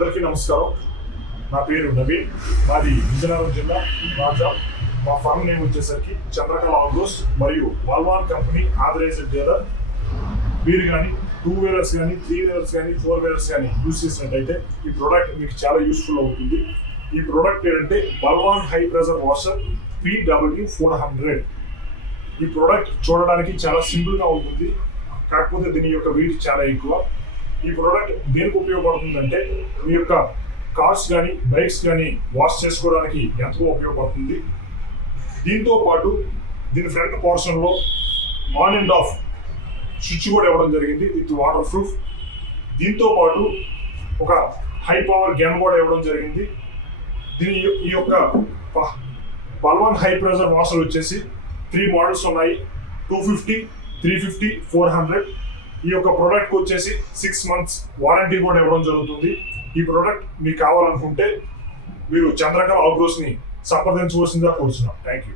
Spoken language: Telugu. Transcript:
అందరికీ నమస్కారం. నా పేరు నవీన్. మాది విజయనగరం జిల్లా రాజా. మా ఫార్మ్ నేమ్ వచ్చేసరికి చంద్రకళ ఆగ్రోస్ మరియు వాల్వాన్ కంపెనీ ఆథరైజ్డ్ డీలర్. మీరు కానీ 2 వీలర్స్ కానీ 3 వీలర్స్ కానీ 4 వీలర్స్ కానీ యూజ్ చేసినట్టయితే ఈ ప్రోడక్ట్ మీకు చాలా యూస్ఫుల్ అవుతుంది. ఈ ప్రోడక్ట్ ఏంటంటే వాల్వాన్ హై ప్రెషర్ వాషర్ PW400. ఈ ప్రోడక్ట్ చూడడానికి చాలా సింపుల్గా ఉంటుంది, కాకపోతే దీని యొక్క వెయిట్ చాలా ఎక్కువ. ఈ ప్రోడక్ట్ దేనికి ఉపయోగపడుతుందంటే మీ యొక్క కార్స్ కానీ బైక్స్ కానీ వాష్ చేసుకోవడానికి ఎంతో ఉపయోగపడుతుంది. దీంతో పాటు దీని ఫ్రంట్ పోర్షన్లో ఆన్ అండ్ ఆఫ్ స్విచ్ కూడా ఇవ్వడం జరిగింది విత్ వాటర్ ప్రూఫ్. దీంతో పాటు ఒక హై పవర్ గన్ కూడా ఇవ్వడం జరిగింది. ఈ యొక్క వాల్వాన్ హై ప్రెషర్ వాషర్ వచ్చేసి 3 మోడల్స్ ఉన్నాయి, 250, 350, 400. ఈ యొక్క ప్రోడక్ట్కి వచ్చేసి 6 months వారంటీ కూడా ఇవ్వడం జరుగుతుంది. ఈ ప్రోడక్ట్ మీకు కావాలనుకుంటే మీరు చంద్రకళ ఆగ్రోస్ని సంప్రదించవలసిందిగా కోరుతున్నాం. Thank you.